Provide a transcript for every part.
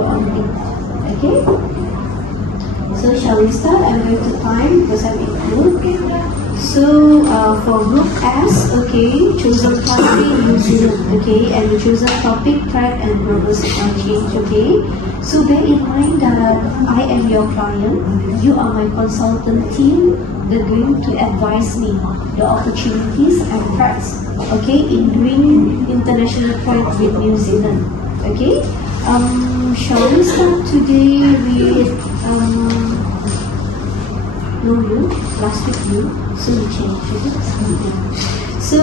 your own thing. Okay? So shall we start? I'm going to time because I'm in group. So for group S, okay, chosen country New Zealand, okay, and the chosen topic track and global supply chain, okay. So bear in mind that I am your client, you are my consultant team. They're going to advise me the opportunities and threats, okay, in doing international trade with New Zealand, okay. Shall we start today with no you, last week you, so we change it. So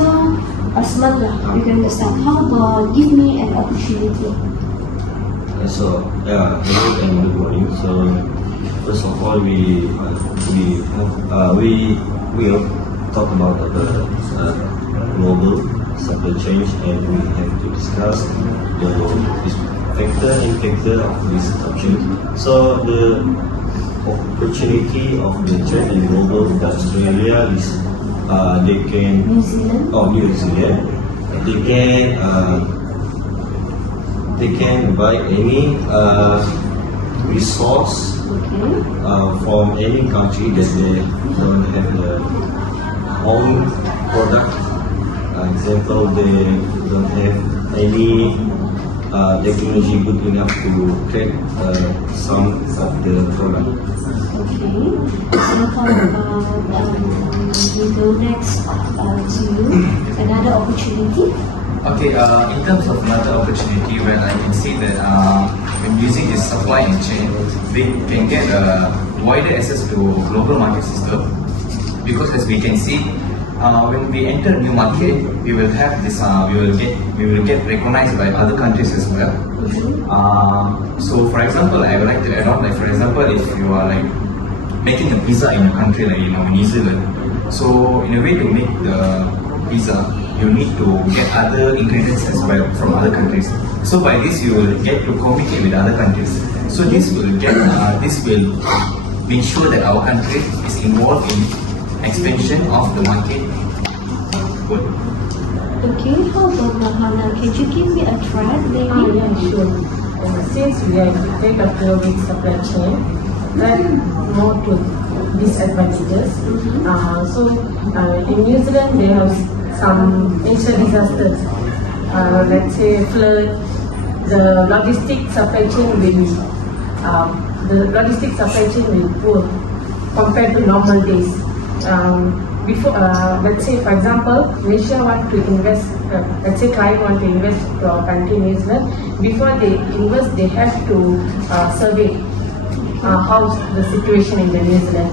Asman, we're going to start. How about give me an opportunity? Hello and good morning. So first of all, we will talk about the global supply chain, and we have to discuss this factor and factor of this opportunity. So the opportunity of the trade in global Australia is they can New Zealand. New Zealand they can buy any resource from any country that they don't have their own product. Example, they don't have any technology good enough to create some of the product. Okay, so how about we go next to another opportunity? Okay, in terms of another opportunity, where I can see that when using this supply chain, we can get a wider access to global market system, because as we can see, when we enter a new market, we will have this. We will get recognized by other countries as well. So, for example, I would like to add on. Like, for example, if you are like making a pizza in a country like New Zealand, so in a way to make the pizza, you need to get other ingredients as well from other countries. So by this, you will get to communicate with other countries. So this will make sure that our country is involved in expansion of the market. Good. Okay, how about Mahana? Can you give me a thread, maybe? Yeah, sure. Since we are in the trade of global supply chain, that more to disadvantages. In New Zealand, they have some natural disasters. Let's say flood. The logistic supply chain will poor compared to normal days. Let's say, for example, Malaysia want to invest, let's say client want to invest to our country, New Zealand. Before they invest, they have to survey how's the situation in the New Zealand.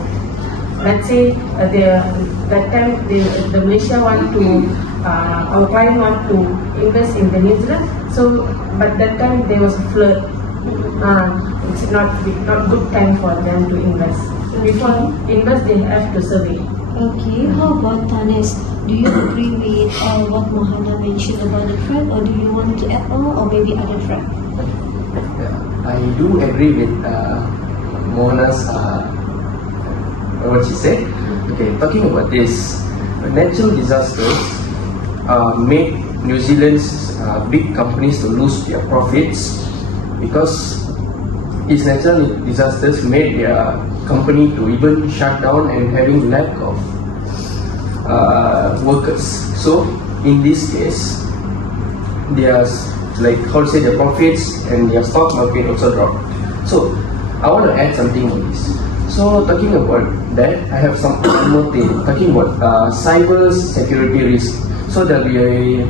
Let's say that time the Malaysia want to, our client want to invest in the New Zealand. So, but that time there was a flood. It's not good time for them to invest. Before invest, they have to survey. Okay, how about Tanis? Do you agree with what Mohana mentioned about the threat, or do you want to add on, or maybe other threat? I do agree with Mohana's what she said. Okay, talking about this, natural disasters made New Zealand's big companies to lose their profits, because these natural disasters made their company to even shut down and having lack of workers. So in this case, there's like their profits and their stock market also dropped. So I want to add something on this. So talking about that, I have some more thing talking about cyber security risk. So there'll be a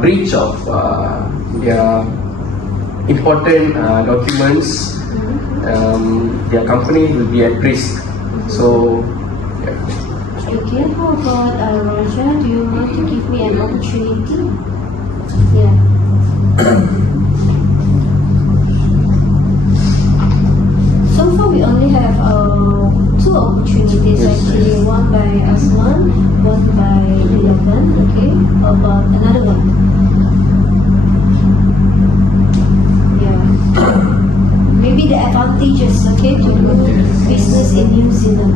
breach of their important documents. Their company will be at risk. So Okay, how about Raja? Do you want to give me an opportunity? Yeah. So far we only have two opportunities actually, one by Asman, one by Ilavan. Okay, how about another one? Yeah. Maybe the advantages, okay, to do business in New Zealand.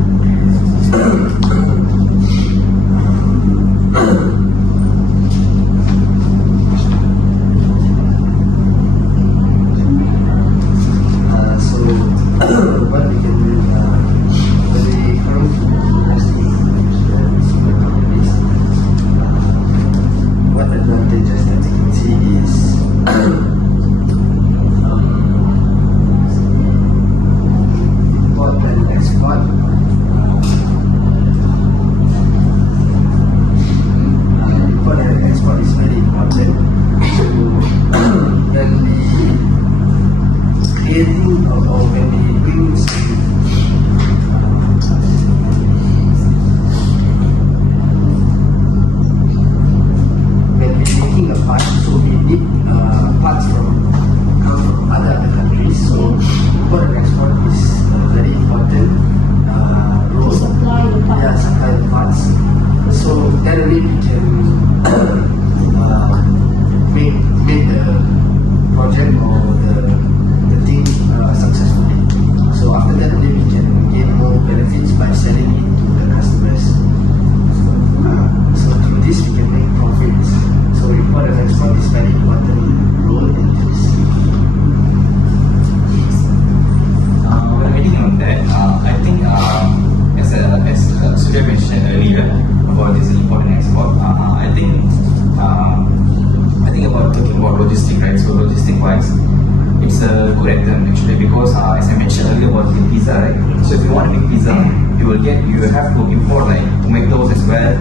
parts come from other countries. So import and export is a very important role. Supply the parts. Yeah, supply the parts. So that way we can make the project or the thing successfully. So after that only we can gain more benefits by selling it to the customers. So through this we can make profits. So import and export is very important role in this. When adding on that, I think as Surya mentioned earlier about this import and export, I think about talking about logistics, right? So logistic wise, it's a good item actually because as I mentioned earlier about the pizza, right? So if you want to make pizza, you will have to import like tomatoes as well,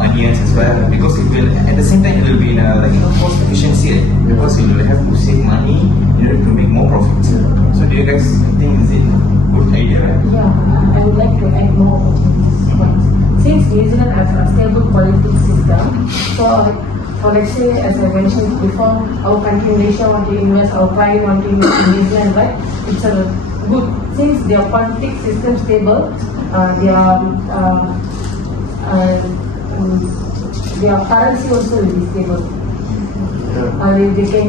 onions as well, because it will at the same time it will be in a cost efficiency, right? Because you will have to save money in order to make more profits. So do you guys think is it a good idea, right? Yeah, I would like to add more points. Since New Zealand has a stable politics system, so let's say, as I mentioned before, our country Malaysia want to invest, our client want to invest in New Zealand, right? It's a good, since their politics system stable, their currency also will be stable. They can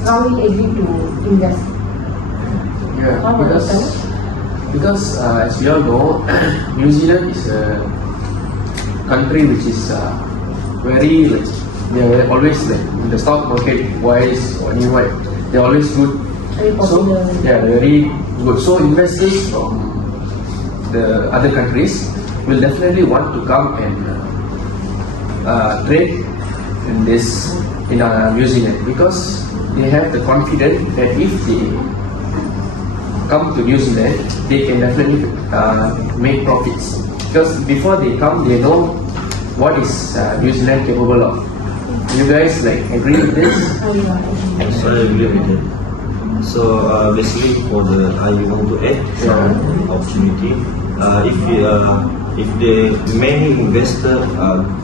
strongly agree to invest. Yeah, How about because as we all know, New Zealand is a country which is very they are always in the stock market wise or anyway, they're always good. Very popular. So yeah, they're very good. So investors from the other countries will definitely want to come and trade in New Zealand because they have the confidence that if they come to New Zealand, they can definitely make profits. Because before they come, they know what is New Zealand capable of. You guys agree with this? So I agree with that. So basically for I want to add some opportunity. If the many investors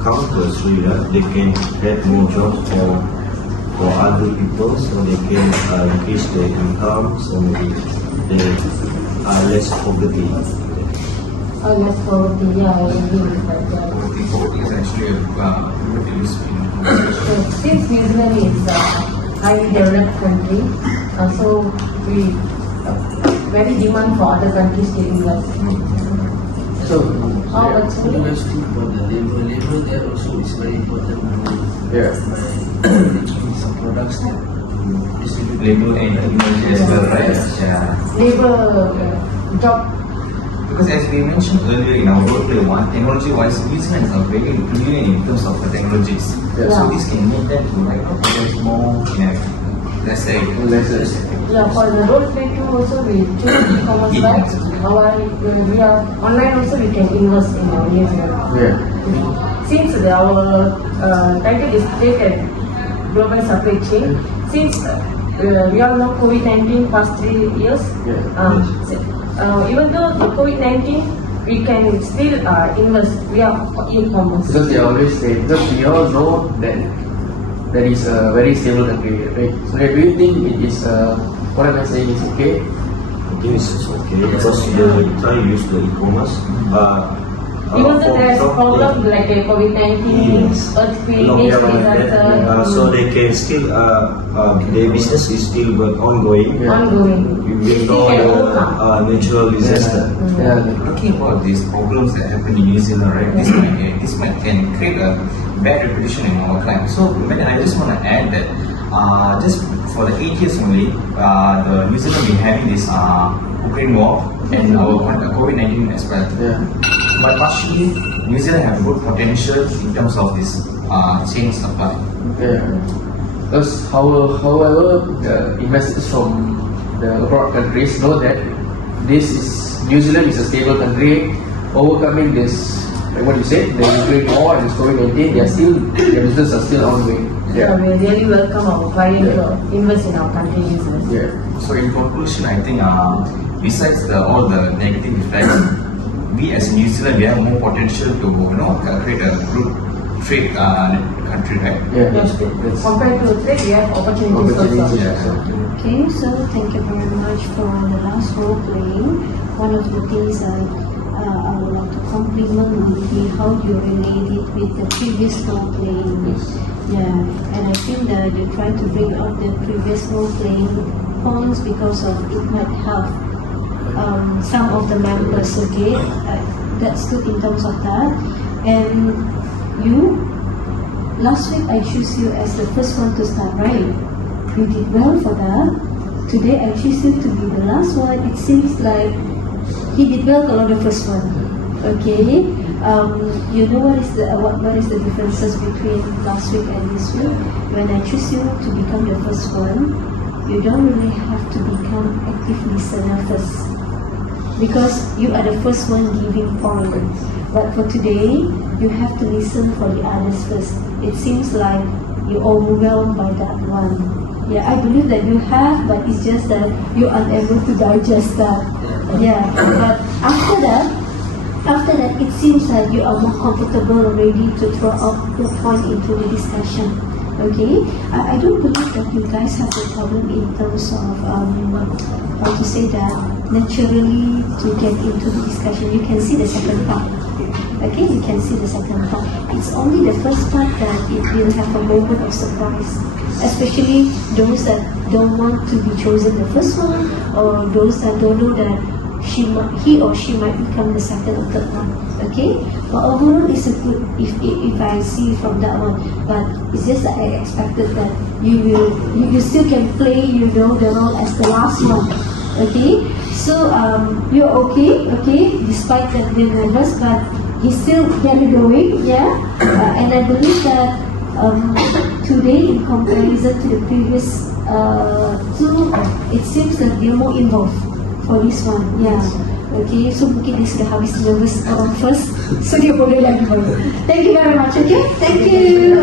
come to Australia, they can create more jobs for other people, so they can increase their income, so maybe they are less poverty. Less poverty, yeah, I agree with that. Yeah. Poverty is actually a good use. So, since New Zealand is a highly developed country, so we very demand for other countries to invest. So How about you? you guys think about the labor? Labor there also is very important Yeah. by making some products that distribute Labor and technology as well, right? Yeah. Labor job. Because as we mentioned earlier in our roleplay one, technology-wise, New Zealand is very brilliant in terms of the technologies. Yeah. So this can make them to invest more in let's say, Yeah, for the role play too also we choose e-commerce, right? We are online also we can invest in our New Zealand. Yeah. Since our title is trade and global supply chain, since we all know COVID-19 past 3 years, even though the COVID-19, we can still invest via e-commerce. Because they always say, because we all know that there is a very stable country, right? So do you think it is, what am I saying is okay? I think it's okay because they try to use the e-commerce. Even though there's problems like a COVID-19, Yes. earthquake, Yeah, natural like that. disaster, So they can still, their business is still ongoing. ongoing. We know Still can the overcome. natural disaster. Yeah. talking about these problems that happen in New Zealand, right? This might can create a bad reputation in our client. So, Madam, I just want to add that just for the 8 years only, the New Zealand been having this Ukraine war and our COVID-19 as well. Yeah. But partially, New Zealand have good potential in terms of this chain supply. Yeah. Because however, the investors from the abroad countries know that New Zealand is a stable country, overcoming this, like what you said, the Ukraine war and this COVID-19, their business are still ongoing. Yeah, we really welcome our client to invest in our country business. Yeah. So in conclusion, I think besides all the negative effects, we as New Zealand we have more potential to create a good trade country, right? Yeah, Yes. that's Compared to trade, we have opportunities also. opportunities also. Okay, so thank you very much for the last role playing. One of the things I would like to compliment would be how you relate it with the previous role playing. Yeah, and I think that you try to bring out the previous role playing points because of it might help some of the members. Okay, that's good in terms of that. And you, last week I choose you as the first one to start, right? You did well for that. Today I choose you to be the last one. It seems like he did well kalau the first one. Okay. You know what is the differences between last week and this week? When I choose you to become the first one, you don't really have to become active listener first, because you are the first one giving point. But for today, you have to listen for the others first. It seems like you're overwhelmed by that one. Yeah, I believe that you have, but it's just that you're unable to digest that. Yeah, but after that, it seems like you are more comfortable already to throw out your point into the discussion. Okay, I don't believe that you guys have a problem in terms of how to say that naturally to get into the discussion. You can see the second part. Okay, you can see the second part. It's only the first part that it will have a moment of surprise, especially those that don't want to be chosen the first one, or those that don't know that he or she might become the second or third one. Okay, but overall it's a good if I see from that one. But it's just that I expected that you still can play the role as the last one. Okay, so you're okay, despite that you're nervous, but you still get it going, yeah. And I believe that today, in comparison to the previous two, it seems that you're more involved for this one, yeah. Okay, so mungkin dia sudah habis nervous first, so dia boleh lagi. Thank you very much. Okay, thank you.